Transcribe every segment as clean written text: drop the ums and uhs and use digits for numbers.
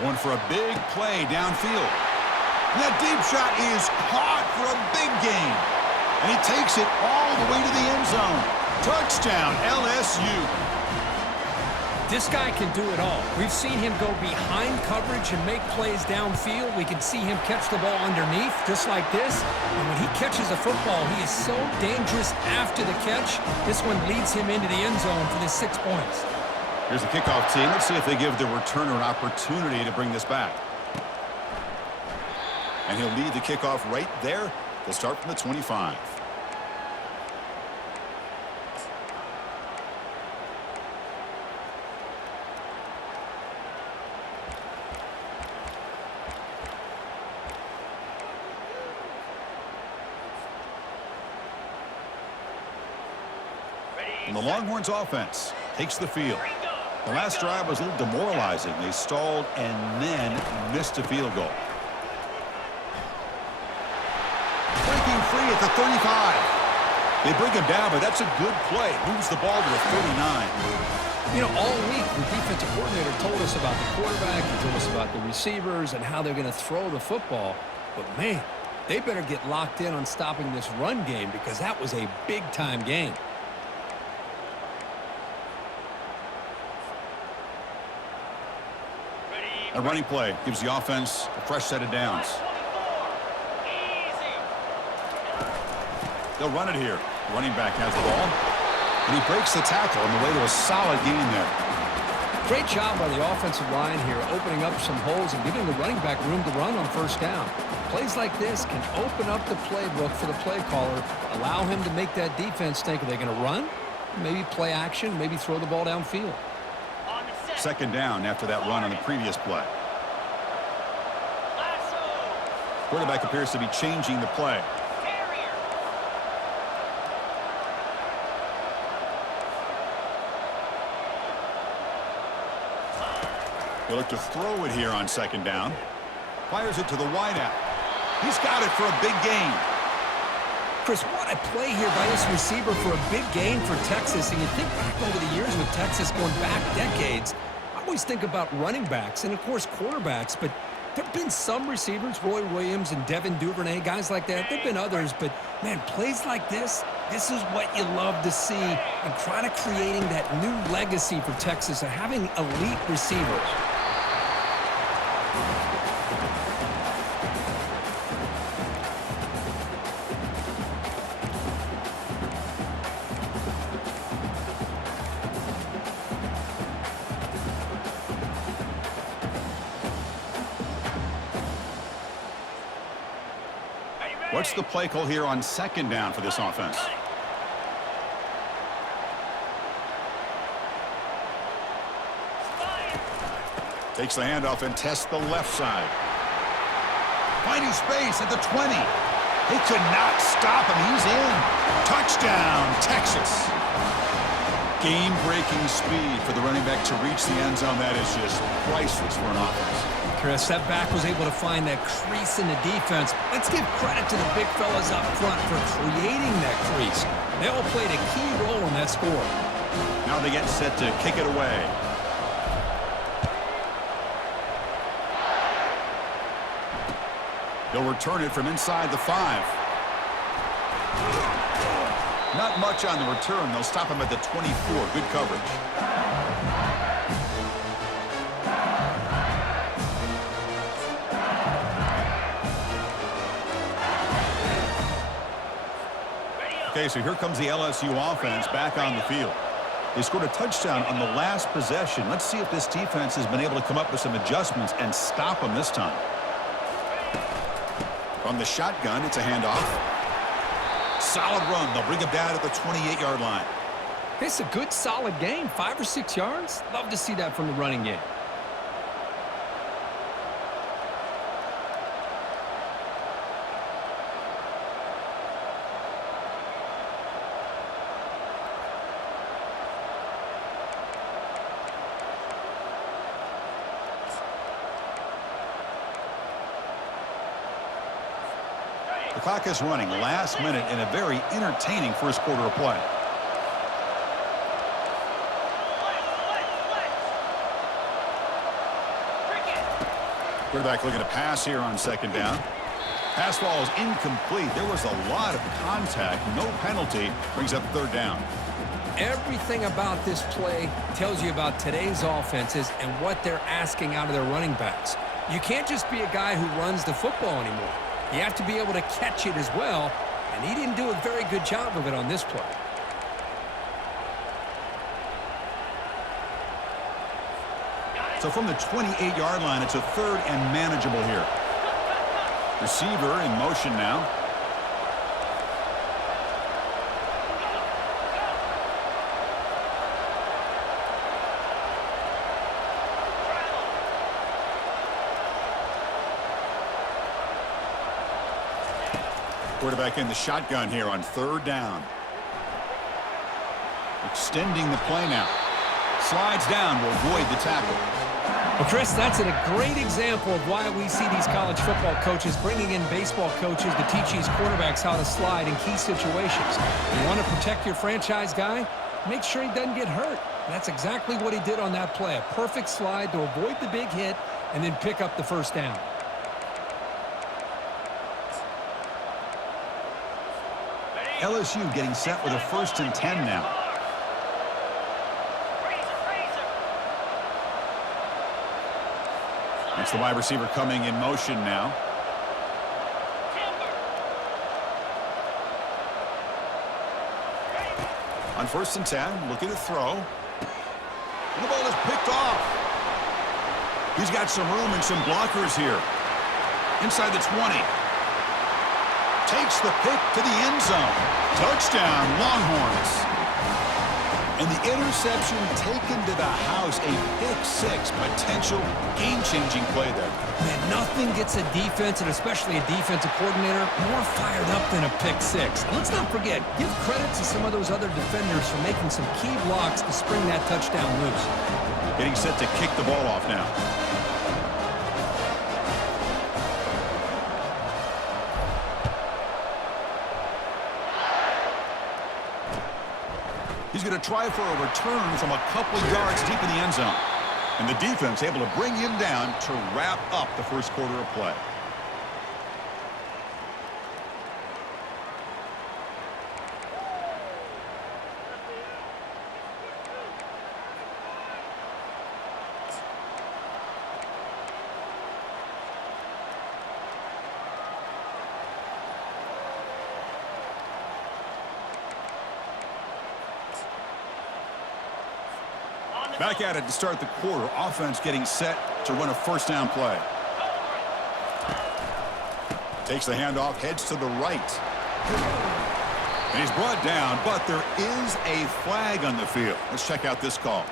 Going for a big play downfield. And that deep shot is caught for a big gain. And he takes it all the way to the end zone. Touchdown, LSU. This guy can do it all. We've seen him go behind coverage and make plays downfield. We can see him catch the ball underneath, just like this. And when he catches a football, he is so dangerous after the catch. This one leads him into the end zone for the 6 points. Here's the kickoff team. Let's see if they give the returner an opportunity to bring this back. And he'll lead the kickoff right there. They'll start from the 25. And the Longhorns offense takes the field. The last drive was a little demoralizing. They stalled and then missed a field goal. Breaking free at the 35. They bring him down, but that's a good play. Moves the ball to the 39. You know, all week the defensive coordinator told us about the quarterback. He told us about the receivers and how they're going to throw the football. But, man, they better get locked in on stopping this run game because that was a big-time game. A running play gives the offense a fresh set of downs. They'll run it here. The running back has the ball, and he breaks the tackle on the way to a solid gain there. Great job by the offensive line here, opening up some holes and giving the running back room to run on first down. Plays like this can open up the playbook for the play caller, allow him to make that defense think, are they going to run? Maybe play action, maybe throw the ball downfield. Second down after that run on the previous play. Quarterback appears to be changing the play. He'll look to throw it here on second down. Fires it to the wideout. He's got it for a big gain. Chris, what a play here by this receiver for a big gain for Texas. And you think back over the years with Texas going back decades, I always think about running backs and, of course, quarterbacks. But there have been some receivers, Roy Williams and Devin Duvernay, guys like that. There have been others. But, man, plays like this is what you love to see. And kind of creating that new legacy for Texas of having elite receivers. What's the play call here on second down for this offense? Takes the handoff and tests the left side. Finding space at the 20. He could not stop him. He's in. Touchdown, Texas. Game-breaking speed for the running back to reach the end zone. That is just priceless for an offense. Chris, that back was able to find that crease in the defense. Let's give credit to the big fellas up front for creating that crease. They all played a key role in that score. Now they get set to kick it away. They'll return it from inside the 5. Not much on the return. They'll stop him at the 24. Good coverage. Okay, so here comes the LSU offense back on the field. They scored a touchdown on the last possession. Let's see if this defense has been able to come up with some adjustments and stop them this time. From the shotgun, it's a handoff. Solid run. They'll bring him down at the 28-yard line. It's a good, solid game. 5 or 6 yards. Love to see that from the running game. The clock is running last minute in a very entertaining first quarter of play. Quarterback looking to pass here on second down. Pass ball is incomplete. There was a lot of contact. No penalty. Brings up third down. Everything about this play tells you about today's offenses and what they're asking out of their running backs. You can't just be a guy who runs the football anymore. You have to be able to catch it as well, and he didn't do a very good job of it on this play. So from the 28-yard line, it's a third and manageable here. Receiver in motion now. Quarterback in the shotgun here on third down. Extending the play now. Slides down to avoid the tackle. Well, Chris, that's a great example of why we see these college football coaches bringing in baseball coaches to teach these quarterbacks how to slide in key situations. You want to protect your franchise guy? Make sure he doesn't get hurt. And that's exactly what he did on that play. A perfect slide to avoid the big hit and then pick up the first down. LSU getting set with a 1st and 10 now. It's the wide receiver coming in motion now. On 1st and 10, looking to throw. And the ball is picked off. He's got some room and some blockers here. Inside the 20. Takes the pick to the end zone. Touchdown, Longhorns. And the interception taken to the house, a pick-6, potential game-changing play there. Man, nothing gets a defense, and especially a defensive coordinator, more fired up than a pick-6. And let's not forget, give credit to some of those other defenders for making some key blocks to spring that touchdown loose. Getting set to kick the ball off now. He's going to try for a return from a couple yards deep in the end zone. And the defense able to bring him down to wrap up the first quarter of play. Back at it to start the quarter. Offense getting set to run a first down play. Takes the handoff, heads to the right. And he's brought down, but there is a flag on the field. Let's check out this call.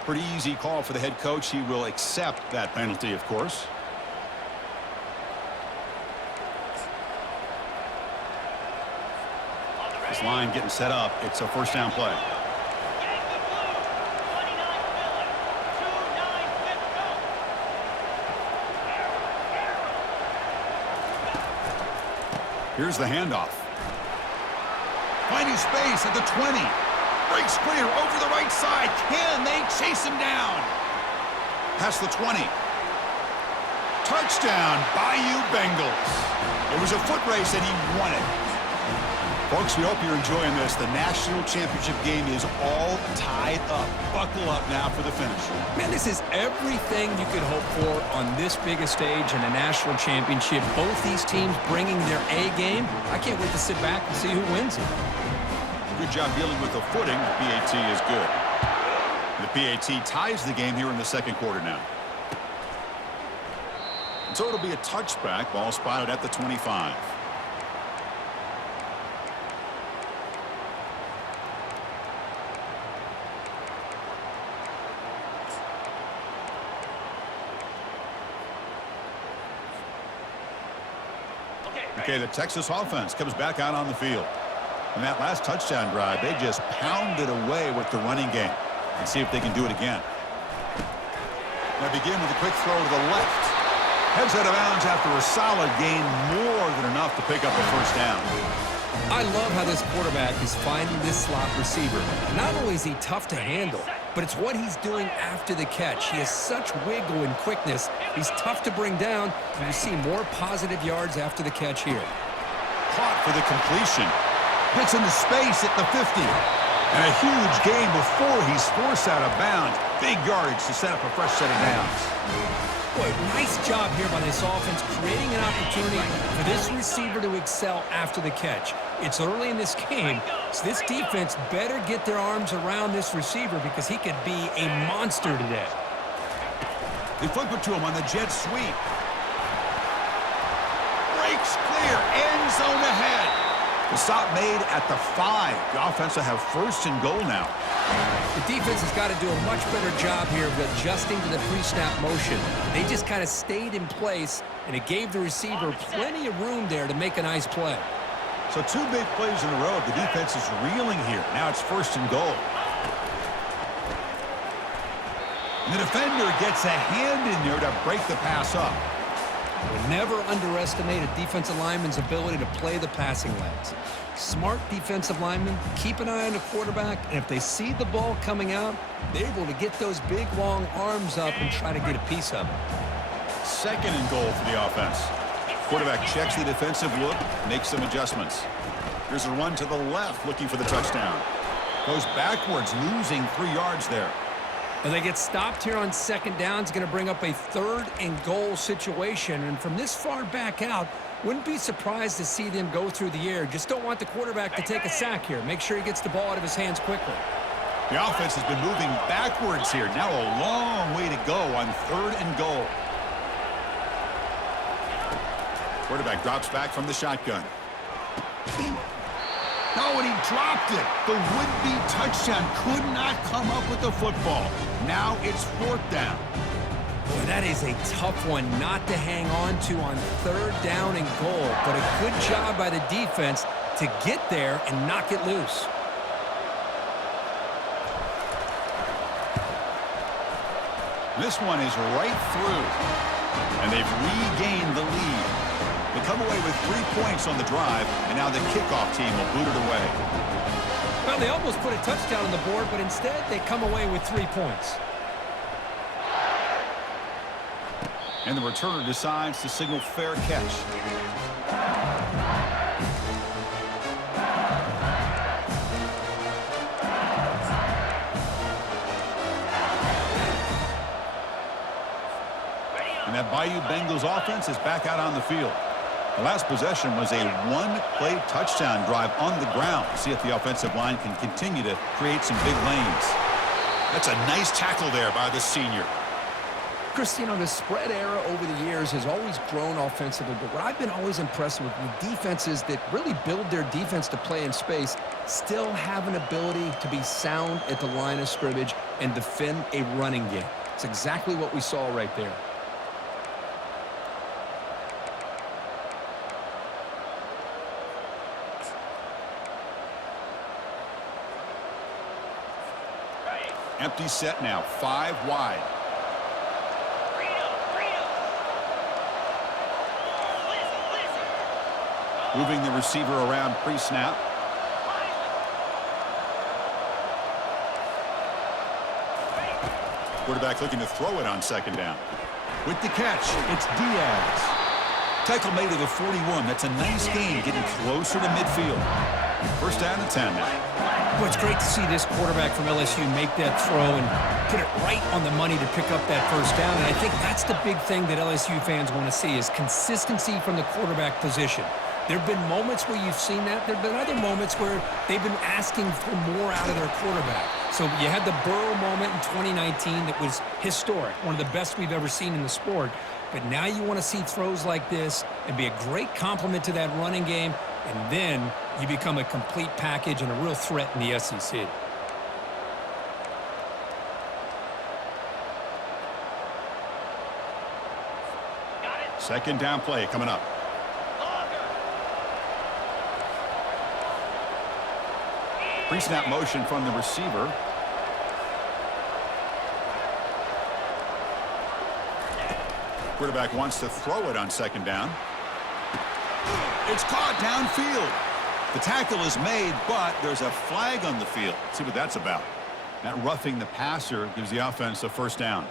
Pretty easy call for the head coach. He will accept that penalty, of course. This line getting set up. It's a first down play. Here's the handoff. Finding space at the 20. Breaks clear over the right side. Can they chase him down? Past the 20. Touchdown, Bayou Bengals. It was a foot race and he won it. Folks, we hope you're enjoying this. The national championship game is all tied up. Buckle up now for the finish. Man, this is everything you could hope for on this big a stage in a national championship. Both these teams bringing their A game. I can't wait to sit back and see who wins it. Good job dealing with the footing. The PAT is good. The PAT ties the game here in the second quarter now. And so it'll be a touchback. Ball spotted at the 25. Okay, the Texas offense comes back out on the field. And that last touchdown drive, they just pounded away with the running game. And see if they can do it again. They begin with a quick throw to the left. Heads out of bounds after a solid gain, more than enough to pick up a first down. I love how this quarterback is finding this slot receiver. Not only is he tough to handle, but it's what he's doing after the catch. He has such wiggle and quickness. He's tough to bring down, and you see more positive yards after the catch here. Caught for the completion. Hits into space at the 50. And a huge gain before he's forced out of bounds. Big yardage to set up a fresh set of downs. Boy, nice job here by this offense, creating an opportunity for this receiver to excel after the catch. It's early in this game, so this defense better get their arms around this receiver because he could be a monster today. They flip it to him on the jet sweep. Breaks clear, end zone ahead. The stop made at the 5. The offense will have first and goal now. The defense has got to do a much better job here of adjusting to the pre-snap motion. They just kind of stayed in place, and it gave the receiver plenty of room there to make a nice play. So 2 big plays in a row. The defense is reeling here. Now it's first and goal. And the defender gets a hand in there to break the pass up. We'll never underestimate a defensive lineman's ability to play the passing lanes. Smart defensive linemen keep an eye on the quarterback, and if they see the ball coming out, they're able to get those big, long arms up and try to get a piece of it. Second and goal for the offense. Quarterback checks the defensive look, makes some adjustments. Here's a run to the left, looking for the touchdown. Goes backwards, losing 3 yards there. And they get stopped here on second down. It's going to bring up a third and goal situation. And from this far back out, wouldn't be surprised to see them go through the air. Just don't want the quarterback to take a sack here. Make sure he gets the ball out of his hands quickly. The offense has been moving backwards here. Now a long way to go on third and goal. Quarterback drops back from the shotgun. Oh, and he dropped it. The would-be touchdown could not come up with the football. Now it's 4th down. Boy, that is a tough one not to hang on to on third down and goal. But a good job by the defense to get there and knock it loose. This one is right through. And they've regained the lead. They come away with 3 points on the drive, and now the kickoff team will boot it away. Well, they almost put a touchdown on the board, but instead they come away with 3 points. And the returner decides to signal fair catch. And that Bayou Bengals offense is back out on the field. The last possession was a 1-play touchdown drive on the ground. See if the offensive line can continue to create some big lanes. That's a nice tackle there by the senior. Chris, you know, the spread era over the years has always grown offensively, but what I've been always impressed with defenses that really build their defense to play in space still have an ability to be sound at the line of scrimmage and defend a running game. It's exactly what we saw right there. Empty set now, 5 wide. Moving the receiver around pre-snap. Quarterback looking to throw it on second down. With the catch, it's Diaz. Tackle made at the 41. That's a nice gain, getting closer to midfield. First down and 10 now. Well, it's great to see this quarterback from LSU make that throw and put it right on the money to pick up that first down. And I think that's the big thing that LSU fans want to see is consistency from the quarterback position. There have been moments where you've seen that. There have been other moments where they've been asking for more out of their quarterback. So you had the Burrow moment in 2019 that was historic, one of the best we've ever seen in the sport. But now you want to see throws like this and be a great complement to that running game, and then you become a complete package and a real threat in the SEC. Second down play coming up. Pre-snap motion from the receiver. Quarterback wants to throw it on second down. It's caught downfield. The tackle is made, but there's a flag on the field. Let's see what that's about. That roughing the passer gives the offense a first down.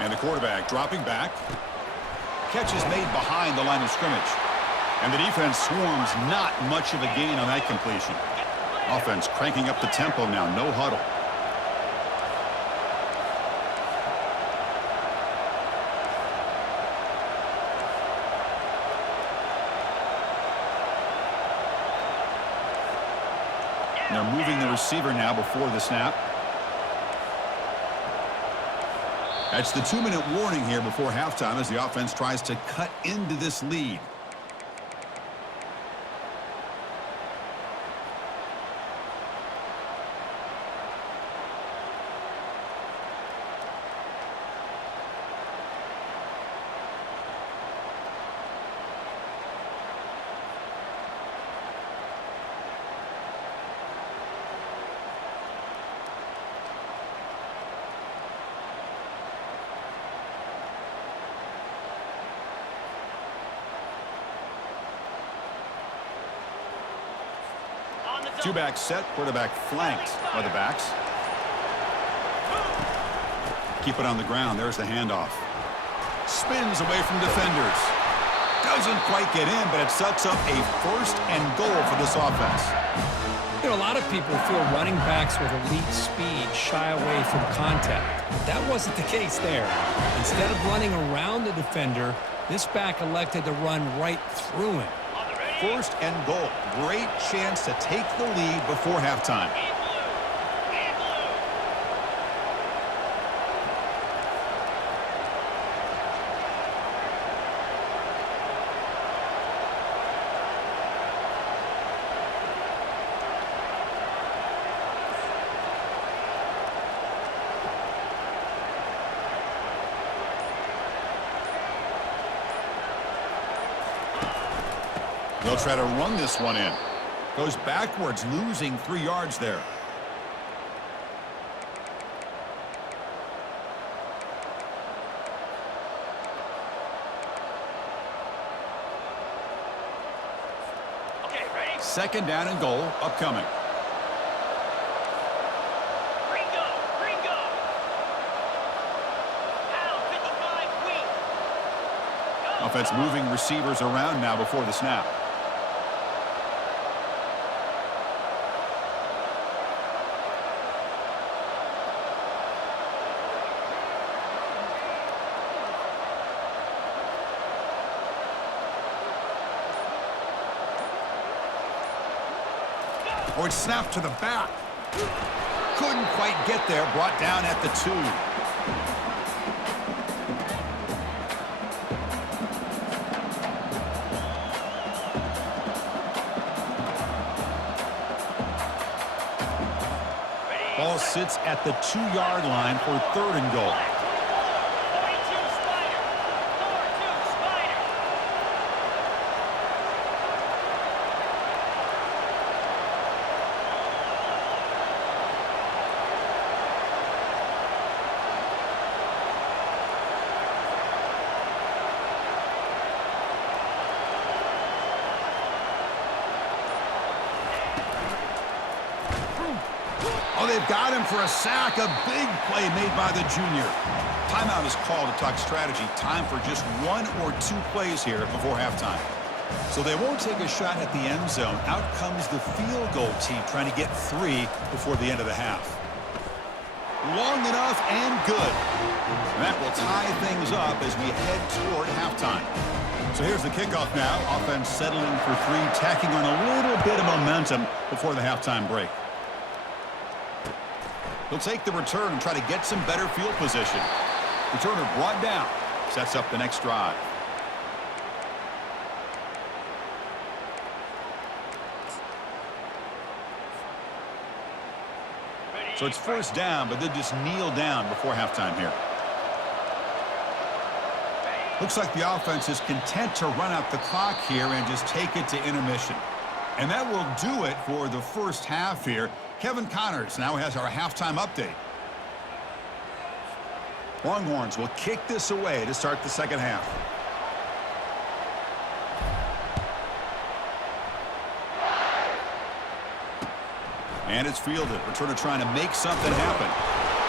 And the quarterback dropping back. Catch is made behind the line of scrimmage. And the defense swarms, not much of a gain on that completion. Offense cranking up the tempo now, no huddle. And they're moving the receiver now before the snap. That's the 2-minute warning here before halftime as the offense tries to cut into this lead. Two-back set, quarterback flanked by the backs. Keep it on the ground. There's the handoff. Spins away from defenders. Doesn't quite get in, but it sets up a first and goal for this offense. You know, a lot of people feel running backs with elite speed shy away from contact. That wasn't the case there. Instead of running around the defender, this back elected to run right through him. First and goal. Great chance to take the lead before halftime. They'll try to run this one in. Goes backwards, losing 3 yards there. Okay, ready? Second down and goal, upcoming. Ringo! Ringo! Pound 55 weak. Offense moving receivers around now before the snap. Or it's snapped to the back. Couldn't quite get there. Brought down at the 2. Ball sits at the 2-yard line for third and goal. 42 Spider! 4-2 Spider! Oh, they've got him for a sack. A big play made by the junior. Timeout is called to talk strategy. Time for just 1 or 2 plays here before halftime. So they won't take a shot at the end zone. Out comes the field goal team trying to get 3 before the end of the half. Long enough and good. And that will tie things up as we head toward halftime. So here's the kickoff now. Offense settling for 3, tacking on a little bit of momentum before the halftime break. He'll take the return and try to get some better field position. Returner brought down. Sets up the next drive. So it's first down, but they'll just kneel down before halftime here. Looks like the offense is content to run out the clock here and just take it to intermission. And that will do it for the first half here. Kevin Connors now has our halftime update. Longhorns will kick this away to start the second half. And it's fielded. Returner trying to make something happen.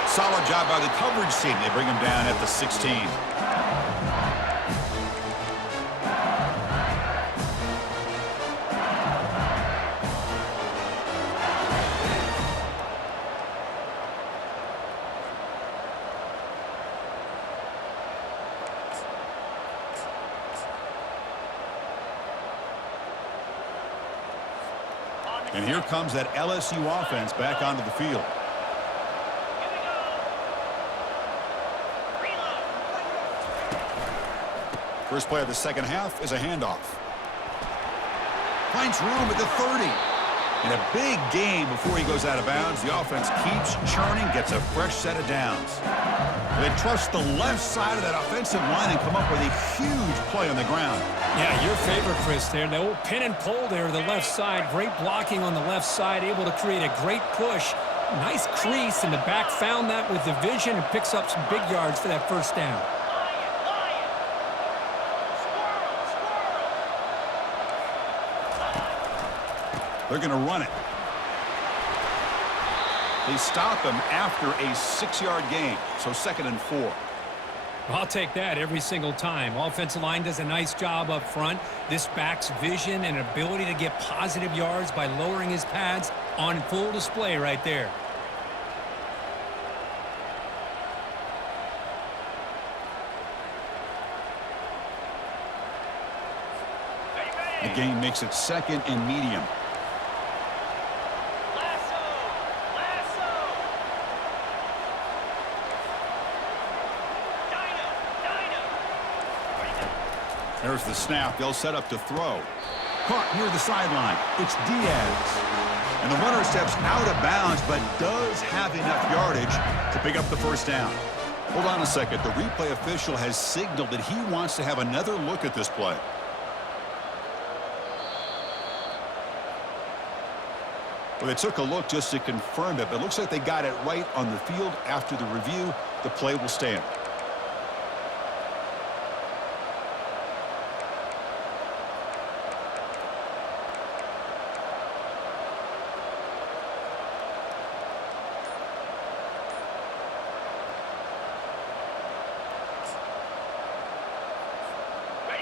Solid job by the coverage team. They bring him down at the 16. And here comes that LSU offense back onto the field. Here we go. Reload. First play of the second half is a handoff. Finds room at the 30. And a big gain before he goes out of bounds. The offense keeps churning, gets a fresh set of downs. They trust the left side of that offensive line and come up with a huge play on the ground. Yeah, your favorite, Chris, there. The old pin and pull there, the left side. Great blocking on the left side, able to create a great push. Nice crease, and the back found that with the vision and picks up some big yards for that first down. Lion. Squirrel. They're going to run it. They stop him after a 6-yard gain, so 2nd and 4. I'll take that every single time. Offensive line does a nice job up front. This back's vision and ability to get positive yards by lowering his pads on full display right there. The gain makes it 2nd and medium. Lasso. Dino. There's the snap. They'll set up to throw. Caught near the sideline. It's Diaz. And the runner steps out of bounds, but does have enough yardage to pick up the first down. Hold on a second. The replay official has signaled that he wants to have another look at this play. Well, they took a look just to confirm it, but it looks like they got it right on the field. After the review, the play will stand.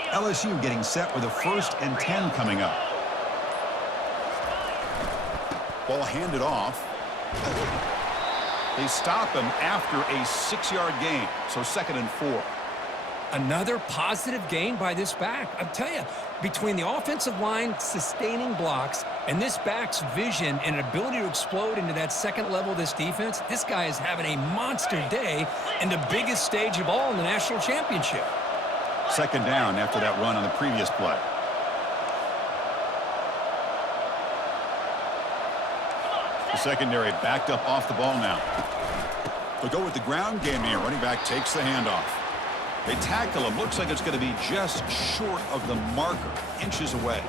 LSU getting set with a 1st and 10 coming up. Ball handed off. They stop him after a 6-yard gain, so 2nd and 4. Another positive gain by this back. I'll tell you, between the offensive line sustaining blocks and this back's vision and ability to explode into that second level of this defense, this guy is having a monster day in the biggest stage of all in the national championship. 2nd down after that run on the previous play. The secondary backed up off the ball now. They'll go with the ground game here. Running back takes the handoff. They tackle him. Looks like it's going to be just short of the marker, inches away.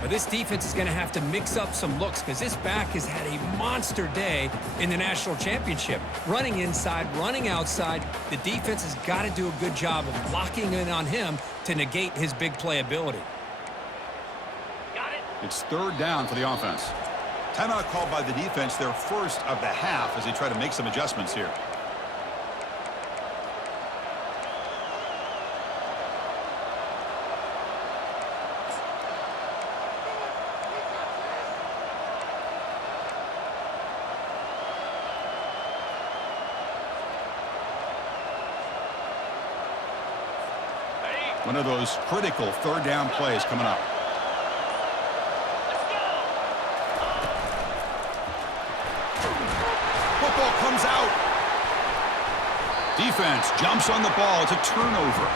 Now this defense is going to have to mix up some looks because this back has had a monster day in the national championship. Running inside, running outside. The defense has got to do a good job of locking in on him to negate his big playability. Got it. It's 3rd down for the offense. Timeout called by the defense, their first of the half, as they try to make some adjustments here. One of those critical 3rd down plays coming up. Let's go. Football comes out. Defense jumps on the ball. It's a turnover.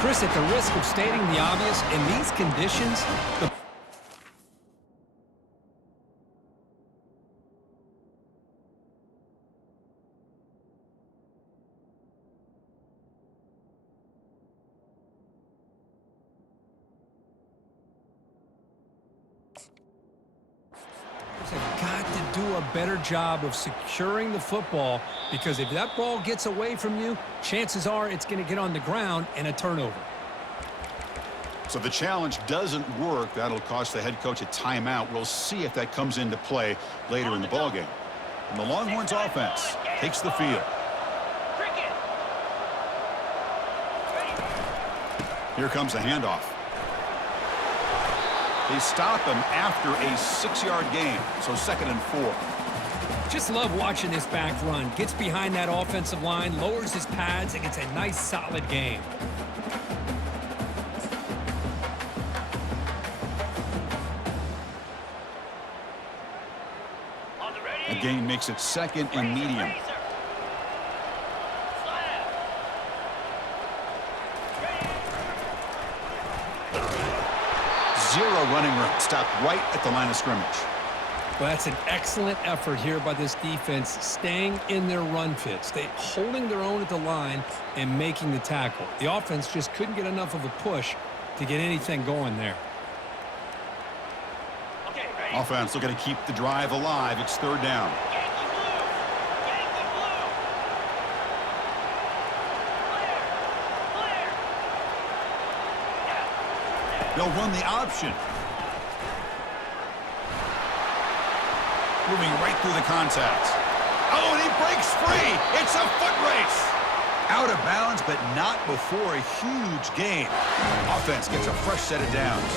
Chris, at the risk of stating the obvious, in these conditions, the do a better job of securing the football, because if that ball gets away from you, chances are it's going to get on the ground and a turnover. So the challenge doesn't work. That'll cost the head coach a timeout. We'll see if that comes into play later in the ballgame. And the Longhorns offense takes the field. Cricket. Ready. Here comes the handoff. They stop him after a 6-yard gain, so 2nd and 4. Just love watching this back run. Gets behind that offensive line, lowers his pads, and gets a nice, solid gain. On the ready. The gain makes it 2nd and medium. Razor. Slap. Ready. 0 running room. Stopped right at the line of scrimmage. Well, that's an excellent effort here by this defense, staying in their run fit, holding their own at the line and making the tackle. The offense just couldn't get enough of a push to get anything going there. Okay, ready. Offense looking to keep the drive alive. It's 3rd down. Yankee blue. Yankee blue. Clear. Clear. They'll run the option. Moving right through the contact. Oh, and he breaks free. It's a foot race. Out of bounds, but not before a huge gain. Offense gets a fresh set of downs.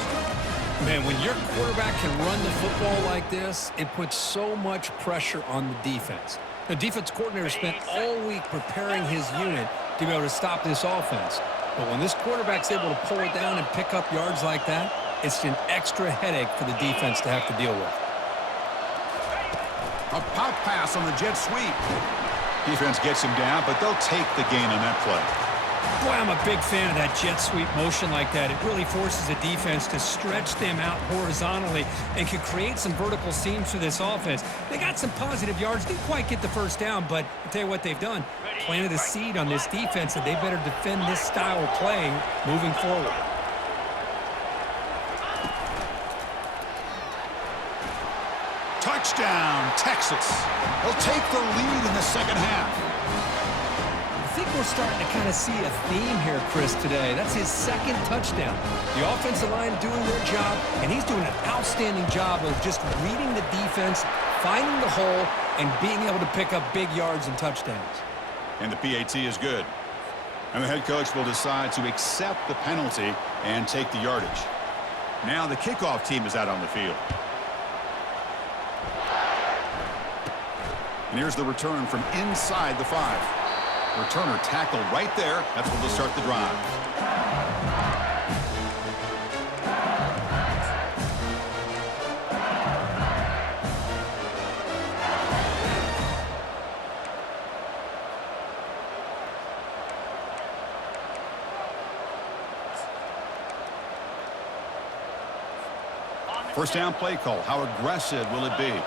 Man, when your quarterback can run the football like this, it puts so much pressure on the defense. The defense coordinator spent all week preparing his unit to be able to stop this offense. But when this quarterback's able to pull it down and pick up yards like that, it's an extra headache for the defense to have to deal with. A pop pass on the jet sweep. Defense gets him down, but they'll take the gain on that play. Boy, I'm a big fan of that jet sweep motion like that. It really forces a defense to stretch them out horizontally and can create some vertical seams for this offense. They got some positive yards. Didn't quite get the first down, but I'll tell you what they've done. Planted a seed on this defense that they better defend this style of play moving forward. Touchdown, Texas. They'll take the lead in the 2nd half. I think we're starting to kind of see a theme here, Chris, today. That's his 2nd touchdown. The offensive line doing their job, and he's doing an outstanding job of just reading the defense, finding the hole, and being able to pick up big yards and touchdowns. And the PAT is good. And the head coach will decide to accept the penalty and take the yardage. Now the kickoff team is out on the field. And here's the return from inside the 5. Returner tackled right there. That's where they'll start the drive. First down play call. How aggressive will it be? 29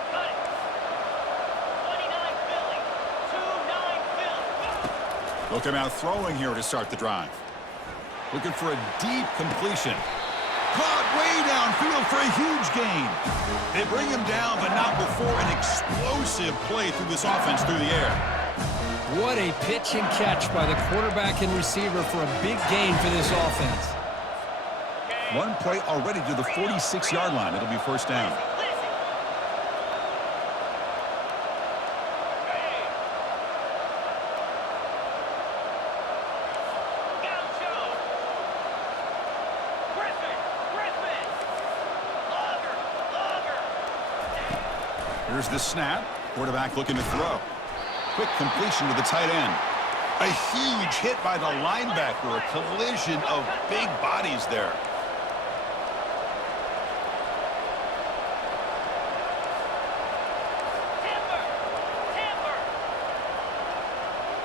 Philly. 2-9 Philly. They'll come out throwing here to start the drive. Looking for a deep completion. Caught way downfield for a huge gain. They bring him down, but not before an explosive play through this offense through the air. What a pitch and catch by the quarterback and receiver for a big gain for this offense. One play already to the 46-yard line. It'll be first down. Here's the snap. Quarterback looking to throw. Quick completion to the tight end. A huge hit by the linebacker. A collision of big bodies there.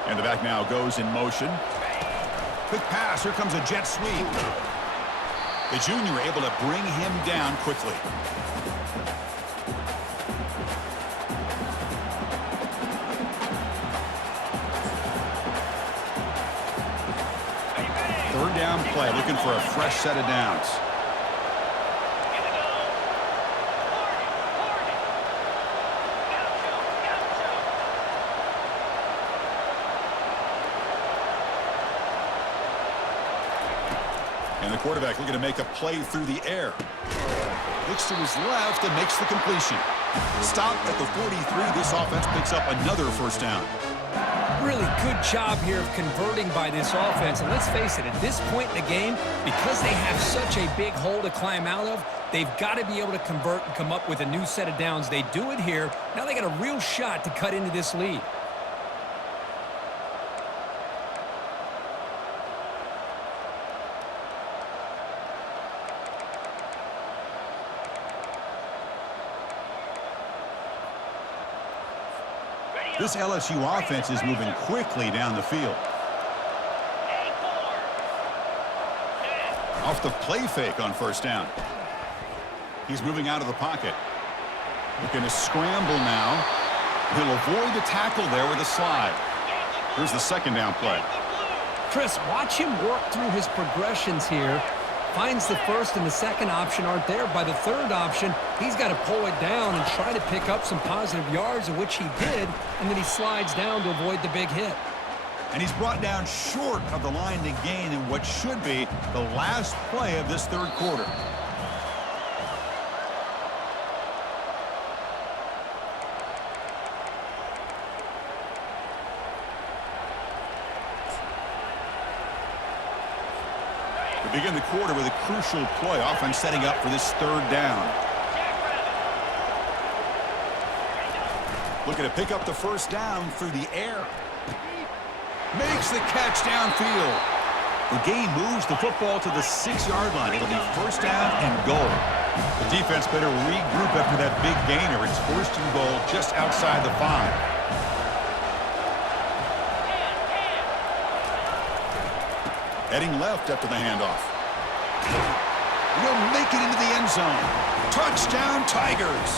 And the back now goes in motion. Quick pass. Here comes a jet sweep. The junior able to bring him down quickly. Third down play, looking for a fresh set of downs. And the quarterback looking to make a play through the air. Looks to his left and makes the completion. Stop at the 43. This offense picks up another first down. Really good job here of converting by this offense. And let's face it, at this point in the game, because they have such a big hole to climb out of, they've got to be able to convert and come up with a new set of downs. They do it here. Now they got a real shot to cut into this lead. This LSU offense is moving quickly down the field. Off the play fake on first down. He's moving out of the pocket. Looking to scramble now. He'll avoid the tackle there with a slide. Here's the second down play. Chris, watch him work through his progressions here. Finds the first and the second option aren't there. By the third option, he's got to pull it down and try to pick up some positive yards, of which he did, and then he slides down to avoid the big hit. And he's brought down short of the line to gain in what should be the last play of this third quarter. We begin the quarter with a crucial play, often setting up for this third down. Looking to pick up the first down through the air. Makes the catch downfield. The game moves the football to the 6-yard line. It'll be first down and goal. The defense better regroup after that big gainer. It's first and goal just outside the 5. Heading left after the handoff. Will make it into the end zone. Touchdown, Tigers.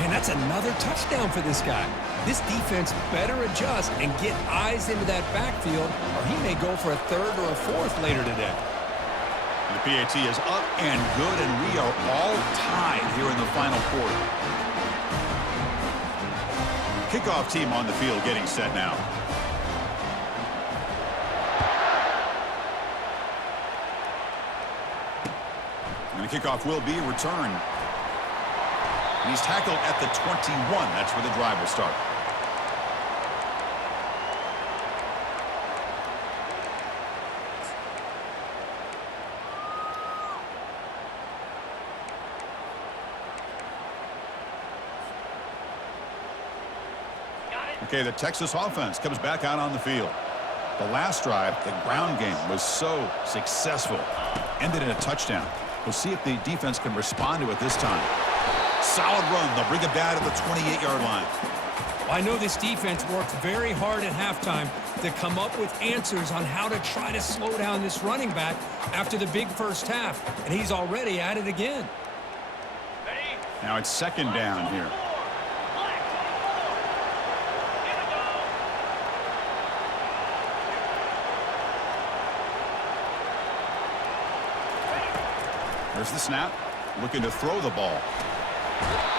Man, that's another touchdown for this guy. This defense better adjust and get eyes into that backfield, or he may go for a third or a fourth later today. The PAT is up and good, and we are all tied here in the final quarter. Kickoff team on the field getting set now. And the kickoff will be returned. And he's tackled at the 21. That's where the drive will start. Okay, the Texas offense comes back out on the field. The last drive, the ground game, was so successful. Ended in a touchdown. We'll see if the defense can respond to it this time. Solid run. They'll bring it down to the 28-yard line. Well, I know this defense worked very hard at halftime to come up with answers on how to try to slow down this running back after the big first half, and he's already at it again. Now it's second down here. There's the snap. Looking to throw the ball.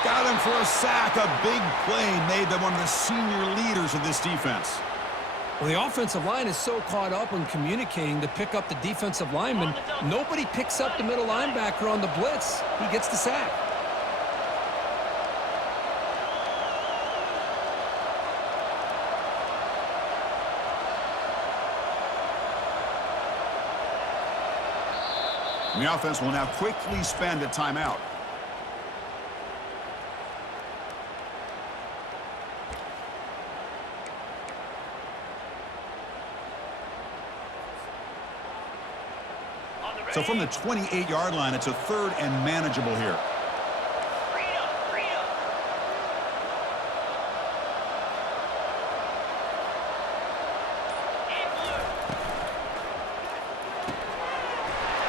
Got him for a sack. A big play made by one of the senior leaders of this defense. Well, the offensive line is so caught up in communicating to pick up the defensive lineman, nobody picks up the middle linebacker on the blitz. He gets the sack. And the offense will now quickly spend a timeout. So from the 28-yard line, it's a third and manageable here.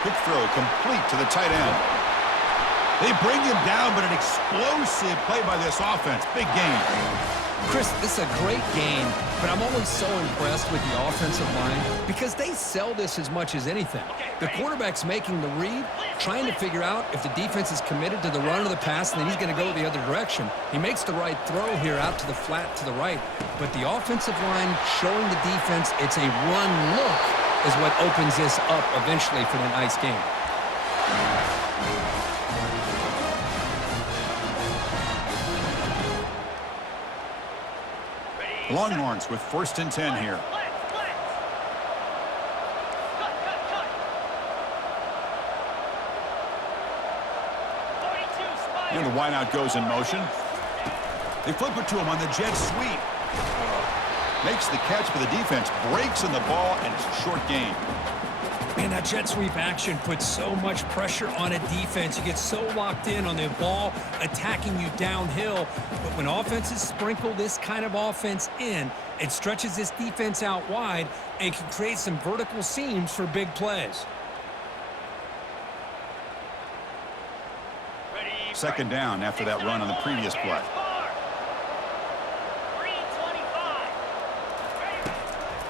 Quick throw complete to the tight end. They bring him down, but an explosive play by this offense. Big gain. Chris, this is a great game, but I'm always so impressed with the offensive line because they sell this as much as anything. The quarterback's making the read, trying to figure out if the defense is committed to the run or the pass, and then he's going to go the other direction. He makes the right throw here out to the flat to the right, but the offensive line showing the defense it's a run look is what opens this up eventually for the nice game. The Longhorns with 1st and 10 here. And the wideout goes in motion. They flip it to him on the jet sweep. Makes the catch, but the defense breaks in the ball, and it's a short gain. Man, that jet sweep action puts so much pressure on a defense. You get so locked in on the ball attacking you downhill. But when offenses sprinkle this kind of offense in, it stretches this defense out wide and can create some vertical seams for big plays. 2nd down after that run on the previous play.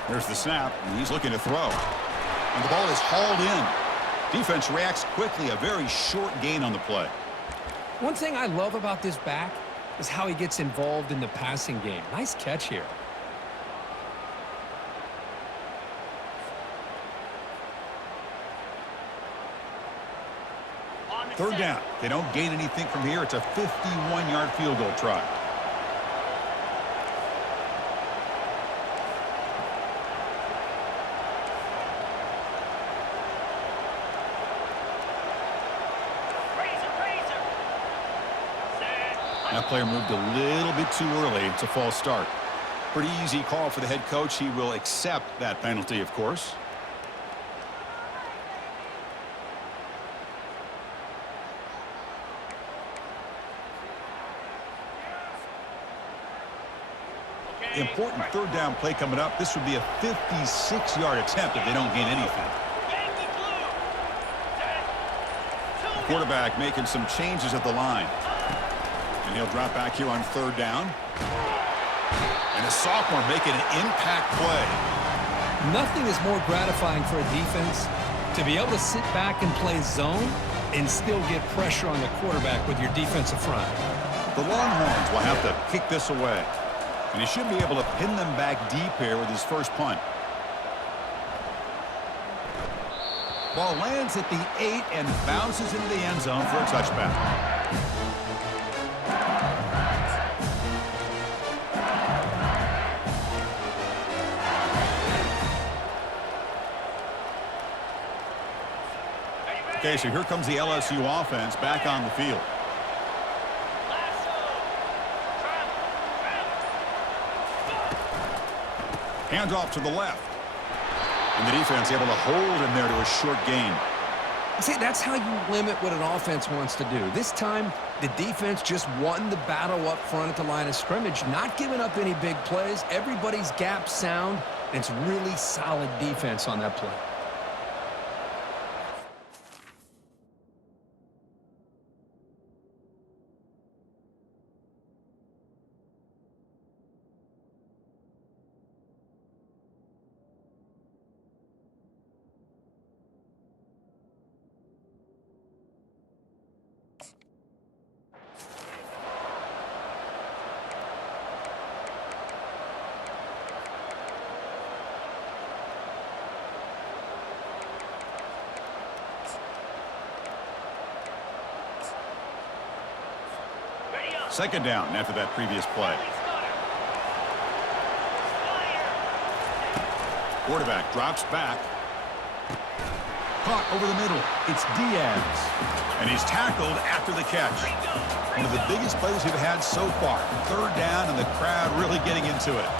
There's the snap, and he's looking to throw. And the ball is hauled in. Defense reacts quickly, a very short gain on the play. One thing I love about this back is how he gets involved in the passing game. Nice catch here. Third down. They don't gain anything from here. It's a 51-yard field goal try. That player moved a little bit too early. It's a false start. Pretty easy call for the head coach. He will accept that penalty, of course. Important 3rd down play coming up. This would be a 56-yard attempt if they don't gain anything. The quarterback making some changes at the line. And he'll drop back here on 3rd down. And a sophomore making an impact play. Nothing is more gratifying for a defense to be able to sit back and play zone and still get pressure on the quarterback with your defensive front. The Longhorns will have to kick this away. And he should be able to pin them back deep here with his first punt. Ball lands at the 8 and bounces into the end zone for a touchback. Okay, so here comes the LSU offense back on the field. Handoff to the left. And the defense able to hold him there to a short gain. See, that's how you limit what an offense wants to do. This time, the defense just won the battle up front at the line of scrimmage, not giving up any big plays. Everybody's gap sound, and it's really solid defense on that play. Second down after that previous play. Quarterback drops back. Caught over the middle. It's Diaz. And he's tackled after the catch. One of the biggest plays we've had so far. Third down and the crowd really getting into it.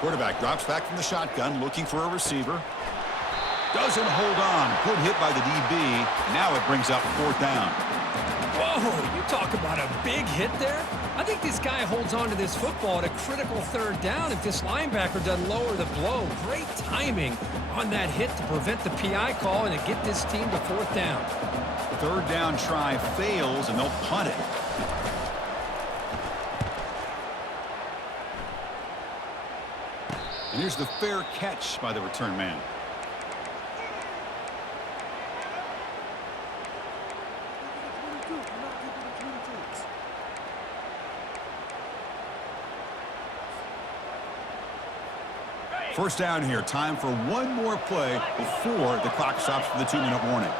Quarterback drops back from the shotgun, looking for a receiver. Doesn't hold on. Good hit by the DB. Now it brings up 4th down. Whoa, you talk about a big hit there. I think this guy holds on to this football at a critical 3rd down if this linebacker doesn't lower the blow. Great timing on that hit to prevent the PI call and to get this team to 4th down. 3rd down try fails, and they'll punt it. And here's the fair catch by the return man. First down here. Time for one more play before the clock stops for the 2-minute warning.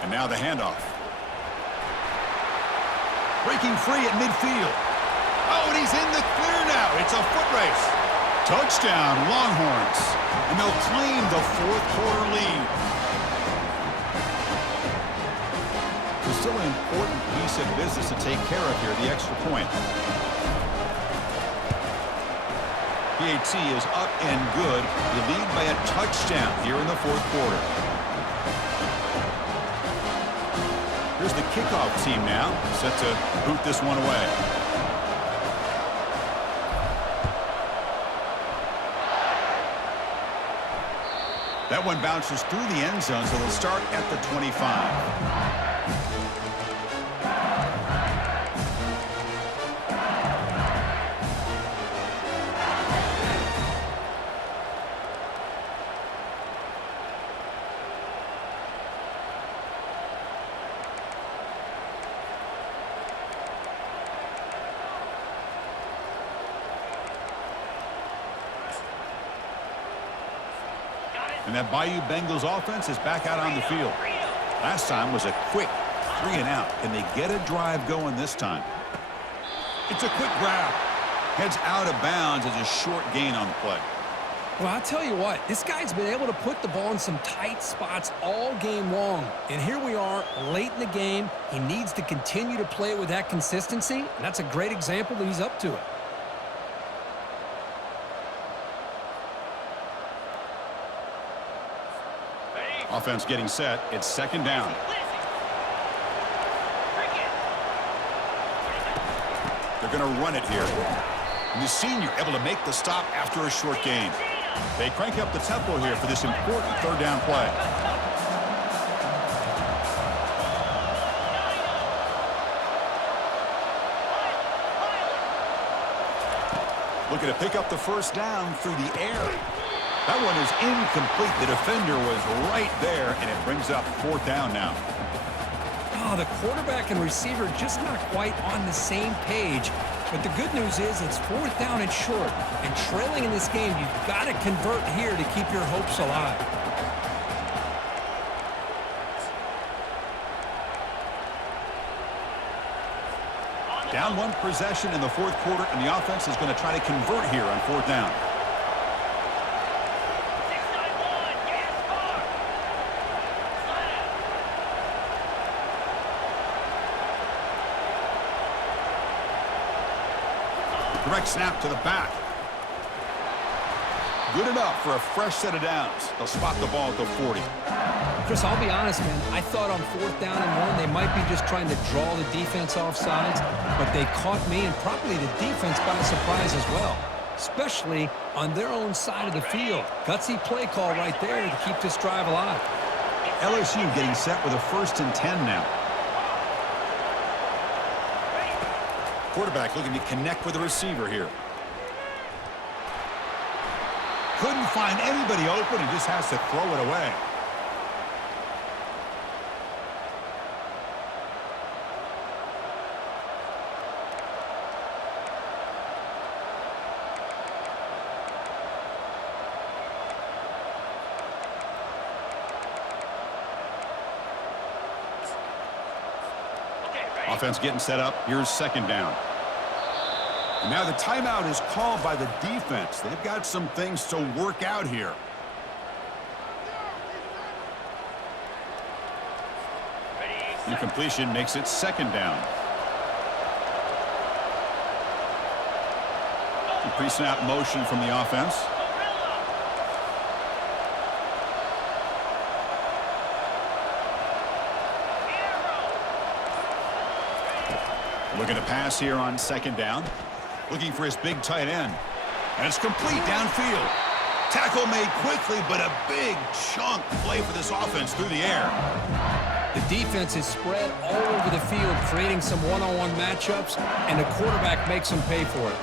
And now the handoff. Breaking free at midfield. Oh, and he's in the clear now. It's a foot race. Touchdown, Longhorns. And they'll claim the fourth quarter lead. It's still an important piece of business to take care of here, the extra point. PAT is up and good. You lead by a touchdown here in the fourth quarter. Here's the kickoff team now, set to boot this one away. That one bounces through the end zone, so they'll start at the 25. And that Bayou Bengals offense is back out on the field. Last time was a quick 3-and-out. Can they get a drive going this time? It's a quick grab. Heads out of bounds as a short gain on the play. Well, I'll tell you what, this guy's been able to put the ball in some tight spots all game long. And here we are, late in the game. He needs to continue to play with that consistency, and that's a great example that he's up to it. Offense getting set. It's second down. They're going to run it here. And the senior able to make the stop after a short gain. They crank up the tempo here for this important third down play. Looking to pick up the first down through the air. That one is incomplete. The defender was right there, and it brings up fourth down now. Oh, the quarterback and receiver just not quite on the same page. But the good news is it's fourth down and short. And trailing in this game, you've got to convert here to keep your hopes alive. Down one possession in the fourth quarter, and the offense is going to try to convert here on fourth down. Direct snap to the back. Good enough for a fresh set of downs. They'll spot the ball at the 40. Chris, I'll be honest, man. I thought on fourth down and one, they might be just trying to draw the defense off sides, but they caught me and probably the defense by surprise as well, especially on their own side of the field. Gutsy play call right there to keep this drive alive. LSU getting set with a 1st and 10 now. Quarterback looking to connect with the receiver here. Couldn't find anybody open and just has to throw it away. Offense getting set up. Here's second down. And now the timeout is called by the defense. They've got some things to work out here. Incompletion makes it second down. Pre-snap motion from the offense. Looking to pass here on second down. Looking for his big tight end. And it's complete downfield. Tackle made quickly, but a big chunk play for this offense through the air. The defense is spread all over the field, creating some one-on-one matchups, and the quarterback makes them pay for it.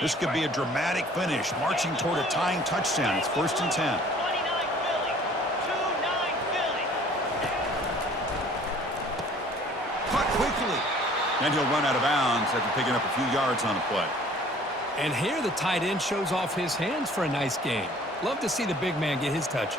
This could be a dramatic finish, marching toward a tying touchdown. It's 1st and 10. 29 Philly. 2-9 Philly. Caught quickly. And he'll run out of bounds after picking up a few yards on the play. And here the tight end shows off his hands for a nice game. Love to see the big man get his touches.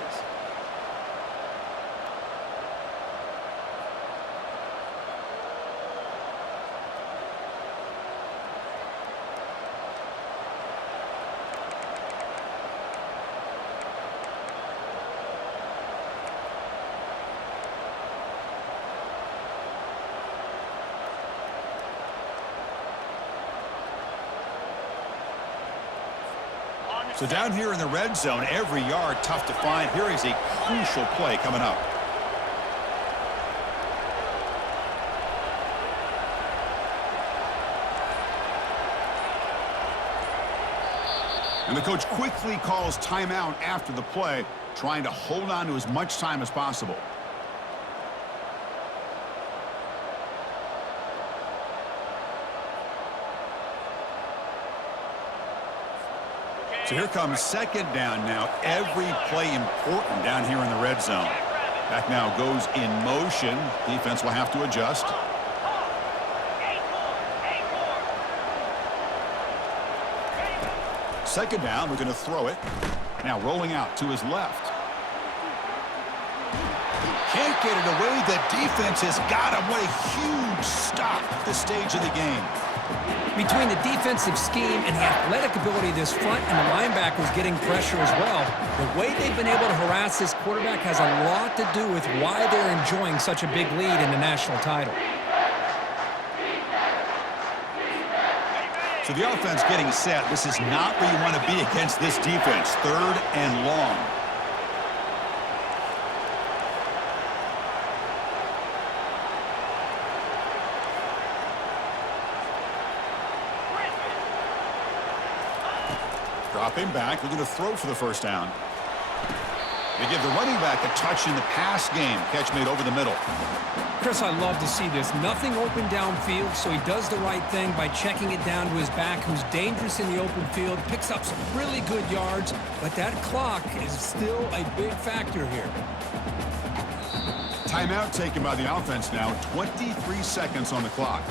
So down here in the red zone, every yard tough to find. Here is a crucial play coming up. And the coach quickly calls timeout after the play, trying to hold on to as much time as possible. So here comes 2nd down now. Every play important down here in the red zone. Back now goes in motion. Defense will have to adjust. Second down, we're going to throw it. Now rolling out to his left. Can't get it away. The defense has got him. What a huge stop at this stage of the game. Between the defensive scheme and the athletic ability of this front and the linebackers getting pressure as well, the way they've been able to harass this quarterback has a lot to do with why they're enjoying such a big lead in the national title. So the offense getting set. This is not where you want to be against this defense. 3rd and long. Dropping back, looking to throw for the 1st down. They give the running back a touch in the pass game. Catch made over the middle. Chris, I love to see this. Nothing open downfield, so he does the right thing by checking it down to his back, who's dangerous in the open field, picks up some really good yards, but that clock is still a big factor here. Timeout taken by the offense now. 23 seconds on the clock.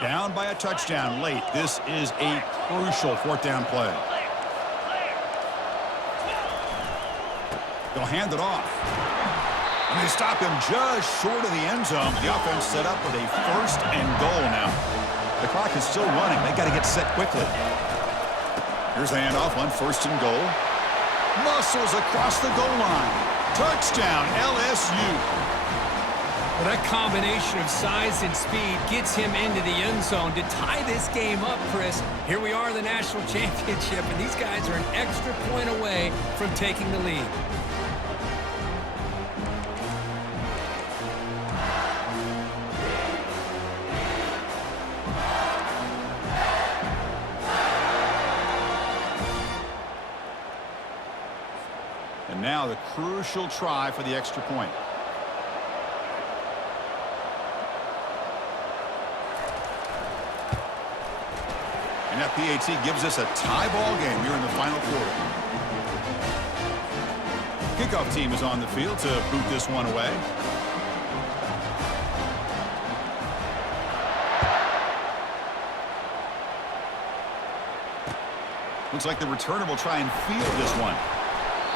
Down by a touchdown late. This is a crucial 4th down play. They'll hand it off. And they stop him just short of the end zone. The offense set up with a 1st and goal now. The clock is still running. They got to get set quickly. Here's the handoff on 1st and goal. Muscles across the goal line. Touchdown, LSU. Well, that combination of size and speed gets him into the end zone to tie this game up, Chris. Here we are in the national championship, and these guys are an extra point away from taking the lead. And now the crucial try for the extra point. And that PAT gives us a tie ball game here in the final quarter. Kickoff team is on the field to boot this one away. Looks like the returner will try and field this one.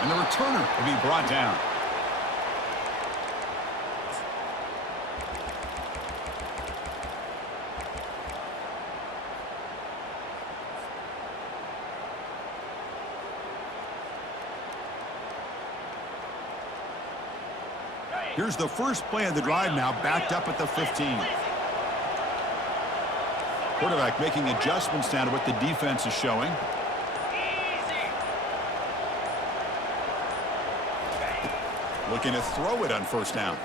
And the returner will be brought down. Here's the first play of the drive now, backed up at the 15. Quarterback making adjustments down to what the defense is showing. Looking to throw it on 1st down.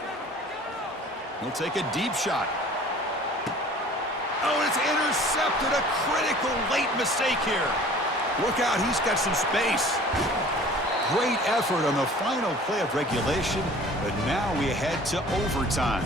He'll take a deep shot. Oh, it's intercepted. A critical late mistake here. Look out, he's got some space. Great effort on the final play of regulation, but now we head to overtime.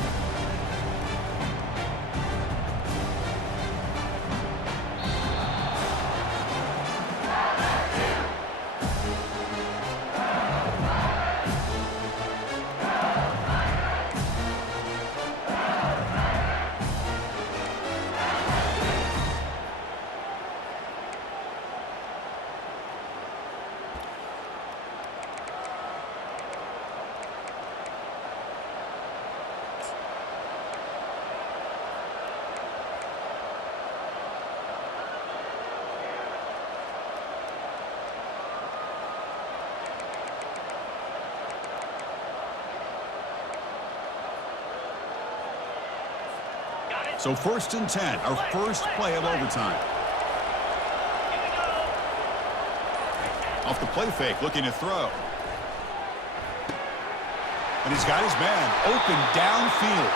So 1st and 10, our first play of overtime. Off the play fake, looking to throw. And he's got his man open downfield.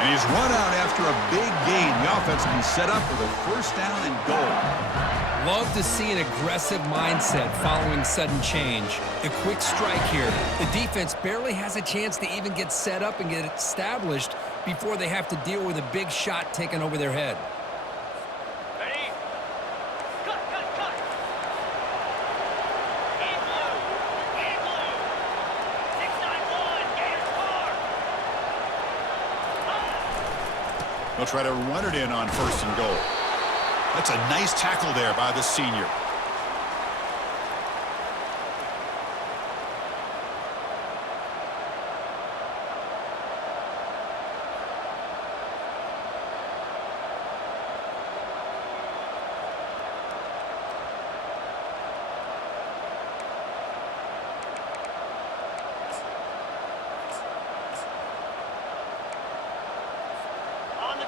And he's run out after a big gain. The offense will be set up for the first down and goal. Love to see an aggressive mindset following sudden change. The quick strike here. The defense barely has a chance to even get set up and get established before they have to deal with a big shot taken over their head. Ready? Cut, cut, cut. In blue. In blue. 691. Gators far. They'll try to run it in on 1st and goal. That's a nice tackle there by the senior.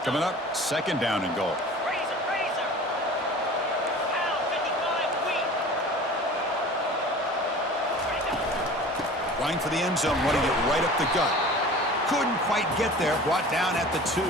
Coming up, 2nd down and goal. Razor, razor. Pound 55 wheat. Ready, go. Flying for the end zone, running it right up the gut. Couldn't quite get there, brought down at the 2.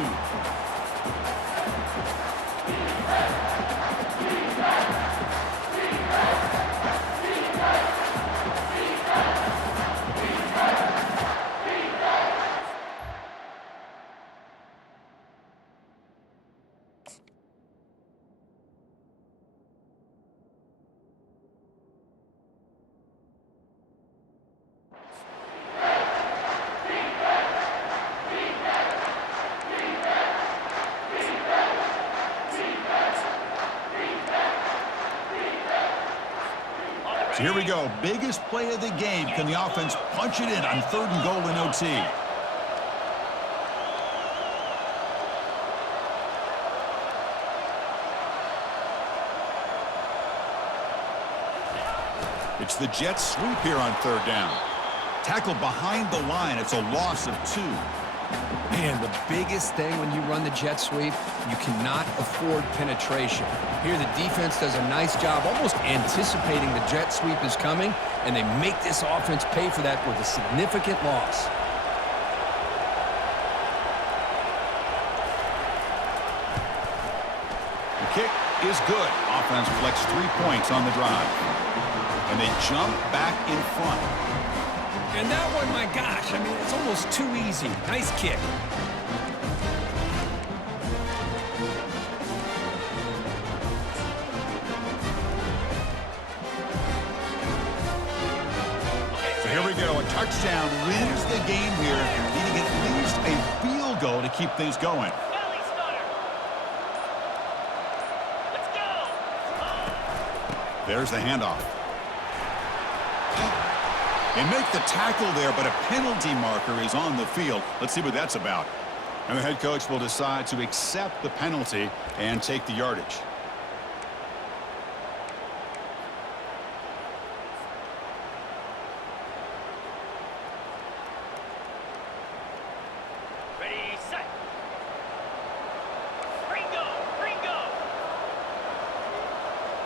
So here we go. Biggest play of the game. Can the offense punch it in on 3rd and goal in OT? It's the Jets sweep here on 3rd down. Tackled behind the line. It's a loss of 2. Man, the biggest thing when you run the jet sweep, you cannot afford penetration. Here, the defense does a nice job almost anticipating the jet sweep is coming, and they make this offense pay for that with a significant loss. The kick is good. Offense collects 3 points on the drive. And they jump back in front. And that one, my gosh, I mean, it's almost too easy. Nice kick. So here we go. A touchdown wins the game here, needing at least a field goal to keep things going. Belly stunner. Let's go. There's the handoff. They make the tackle there, but a penalty marker is on the field. Let's see what that's about. And the head coach will decide to accept the penalty and take the yardage. Ready, set. Ringo, Ringo.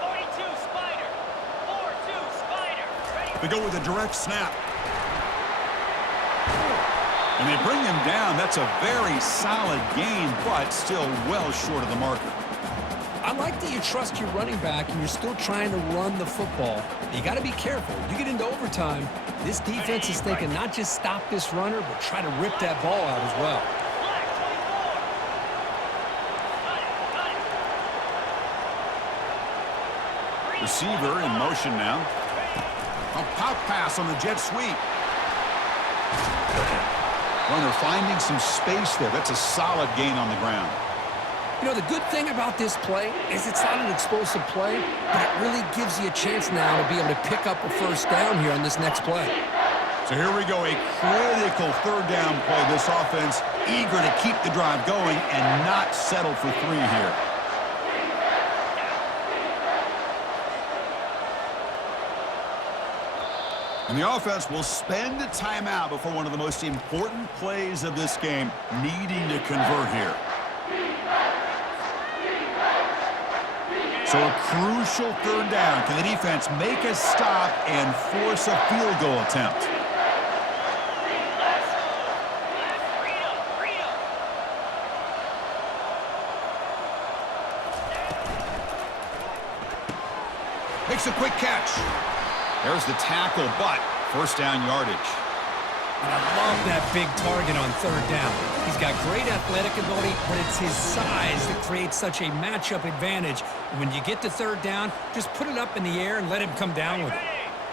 42 Spider. 4-2 Spider. Ready. They go with a direct snap. And they bring him down. That's a very solid game, but still well short of the marker. I like that you trust your running back and you're still trying to run the football. You got to be careful. You get into overtime, this defense is thinking not just stop this runner, but try to rip that ball out as well. Flag 24. Cut it. Receiver in motion now. A pop pass on the jet sweep. Runner finding some space there. That's a solid gain on the ground. You know, the good thing about this play is it's not an explosive play, but it really gives you a chance now to be able to pick up a first down here on this next play. So here we go, a critical third down play. This offense eager to keep the drive going and not settle for 3 here. And the offense will spend a timeout before one of the most important plays of this game, needing to convert here. So a crucial third down. Can the defense make a stop and force a field goal attempt? Makes a quick catch. There's the tackle, but first down yardage. And I love that big target on third down. He's got great athletic ability, but it's his size that creates such a matchup advantage. And when you get to third down, just put it up in the air and let him come down with it.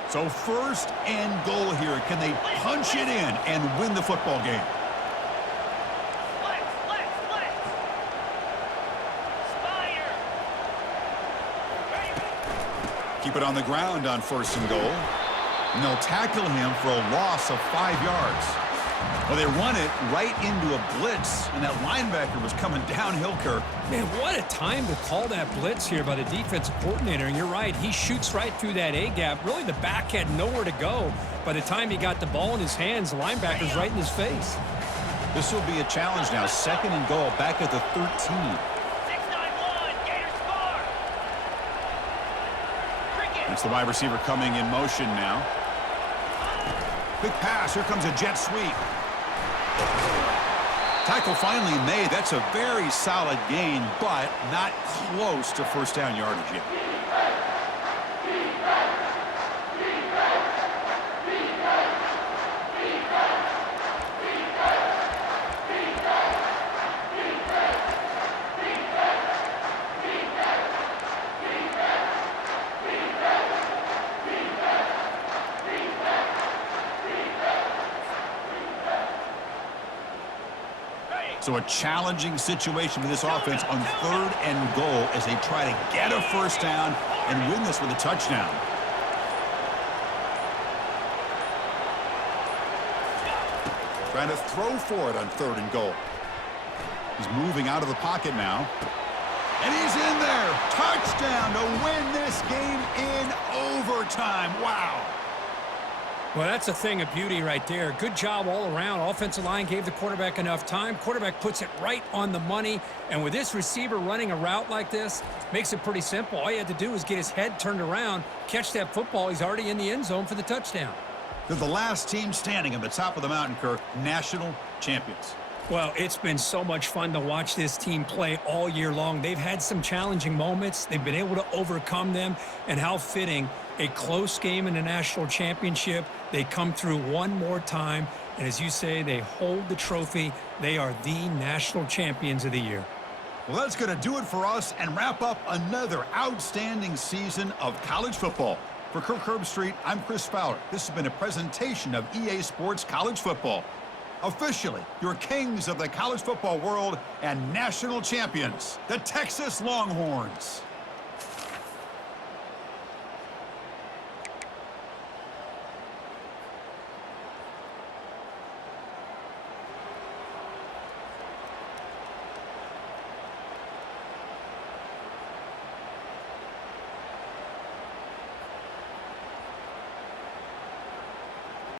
So first and goal here. Can they punch it in and win the football game? Keep it on the ground on first and goal. And they'll tackle him for a loss of 5 yards. Well, they run it right into a blitz, and that linebacker was coming downhill, Kirk. Man, what a time to call that blitz here by the defensive coordinator. And you're right, he shoots right through that A-gap. Really, the back had nowhere to go. By the time he got the ball in his hands, the linebacker's right in his face. This will be a challenge now. Second and goal, back at the 13. 6-9-1, Gators score. Cricket. It's the wide receiver coming in motion now. Quick pass. Here comes a jet sweep. Tackle finally made. That's a very solid gain, but not close to first down yardage yet. So a challenging situation for this offense on third and goal as they try to get a first down and win this with a touchdown. Trying to throw for it on third and goal. He's moving out of the pocket now. And he's in there. Touchdown to win this game in overtime. Wow. Well, that's a thing of beauty right there. Good job all around. Offensive line gave the quarterback enough time. Quarterback puts it right on the money. And with this receiver running a route like this, makes it pretty simple. All you had to do was get his head turned around, catch that football. He's already in the end zone for the touchdown. They're the last team standing at the top of the mountain, Kirk. National champions. Well, it's been so much fun to watch this team play all year long. They've had some challenging moments. They've been able to overcome them. And how fitting, a close game in the national championship. They come through one more time. And as you say, they hold the trophy. They are the national champions of the year. Well, that's going to do it for us and wrap up another outstanding season of college football. For Kirk Herbstreit, I'm Chris Fowler. This has been a presentation of EA Sports College Football. Officially, your kings of the college football world and national champions, the Texas Longhorns.